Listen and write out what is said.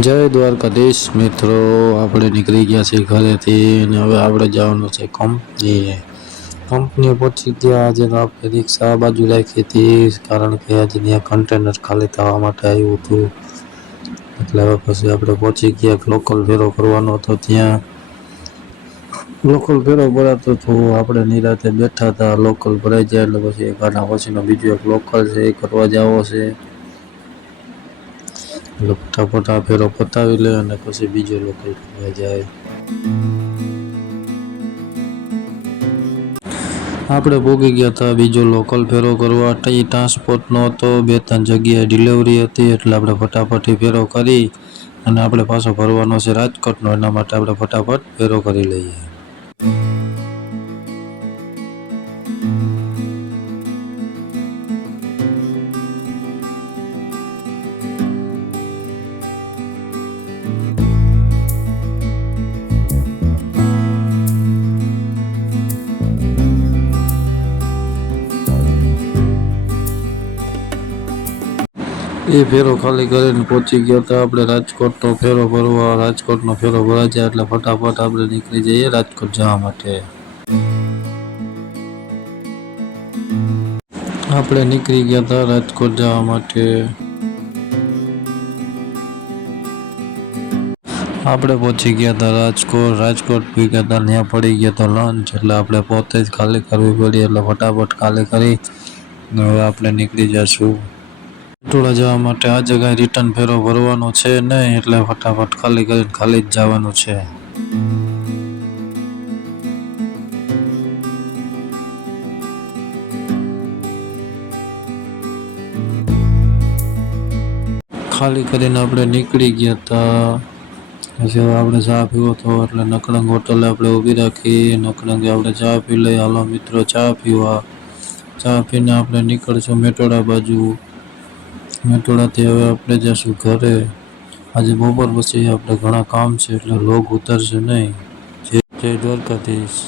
જય દ્વારકાધીશ મિત્રો, આપણે નીકળી ગયા છીએ ઘરેથી અને હવે આપણે જવાનું છે કંપનીએ પહોંચી ગયા. આજે તો આપણે રિક્ષા બાજુ રાખી હતી કારણ કે આજે ત્યાં કન્ટેનર ખાલી થવા માટે આવ્યું હતું. એટલે હવે પછી આપણે પહોંચી ગયા. લોકલ ફેરો કરવાનો હતો, ત્યાં લોકલ ફેરો ભરાતો હતો. આપણે નિરાતે બેઠા હતા. લોકલ ભરાઈ જાય એટલે પછી એક આના પછીનો બીજો એક લોકલ છે એ કરવા જવો છે. એટલે ફટાફટ આ ફેરો પતાવી લે અને પછી બીજો લોકલ કરવા જાય. આપણે ભોગી ગયા હતા બીજો લોકલ ફેરો કરવા. ટ્રાન્સપોર્ટ નો હતો, 2-3 જગ્યાએ ડિલિવરી હતી, એટલે આપણે ફટાફટ ફેરો કરી અને આપણે પાછો ભરવાનો છે રાજકોટનો. એના માટે આપણે ફટાફટ ફેરો કરી લઈએ. એ ફેરો ખાલી કરીને પહોંચી ગયા હતા આપણે રાજકોટનો ફેરો ભરવા. રાજકોટનો ફેરો ભરાઈ જાય એટલે ફટાફટ આપણે નીકળી જઈએ રાજકોટ જવા માટે. આપણે નીકળી ગયા હતા રાજકોટ જવા માટે. આપણે પહોંચી ગયા હતા રાજકોટ પી ગયા હતા. ત્યાં પડી ગયા હતા લંચ, એટલે આપણે પોતે જ ખાલી કરવી પડી. એટલે ફટાફટ ખાલી કરી હવે આપણે નીકળી જઈશું મેટોડા જવા માટે. આજે કાંઈ રિટર્ન ફેરો ભરવાનો છે નહીં, એટલે ફટાફટ ખાલી કરીને ખાલી જ જવાનું છે. ખાલી કરીને આપણે નીકળી ગયા હતા. પછી આપણે ચા પીવો હતો એટલે નકળંગ હોટલે આપણે ઊભી રાખી. નકળંગે આપણે ચા પી લઈ. હાલો મિત્રો ચા પીવા. ચા પીને આપણે નીકળશું મેટોડા બાજુ. મેટોડાથી હવે આપણે જઈશું ઘરે. આજે બપોર પછી આપણે ઘણા કામ છે એટલે લોગ ઉતરશે નહીં. જય દ્વારકાધીશ.